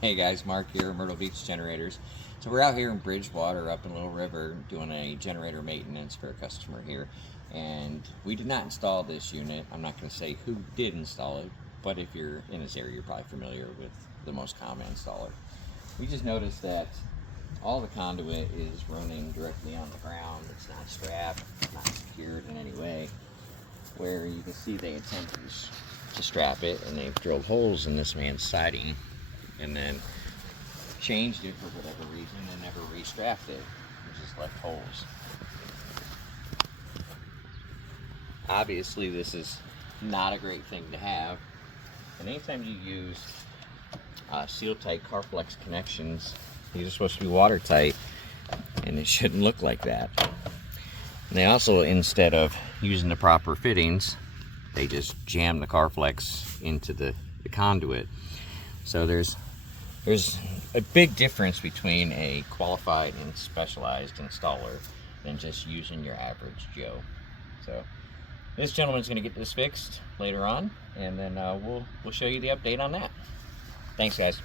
Hey guys, Mark here, Myrtle Beach Generators. So we're out here in Bridgewater up in Little River doing a generator maintenance for a customer here. And we did not install this unit. I'm not going to say who did install it, but if you're in this area, you're probably familiar with the most common installer. We just noticed that all the conduit is running directly on the ground. It's not strapped, not secured in any way. Where you can see they attempted to strap it, and they've drilled holes in this man's siding and then changed it for whatever reason and never restrapped it. It just left holes. Obviously this is not a great thing to have, and anytime you use seal tight Carflex connections, these are supposed to be watertight, and it shouldn't look like that. And they also, instead of using the proper fittings, they just jam the Carflex into the conduit. So there's a big difference between a qualified and specialized installer than just using your average Joe. So this gentleman's going to get this fixed later on, and then we'll show you the update on that. Thanks, guys.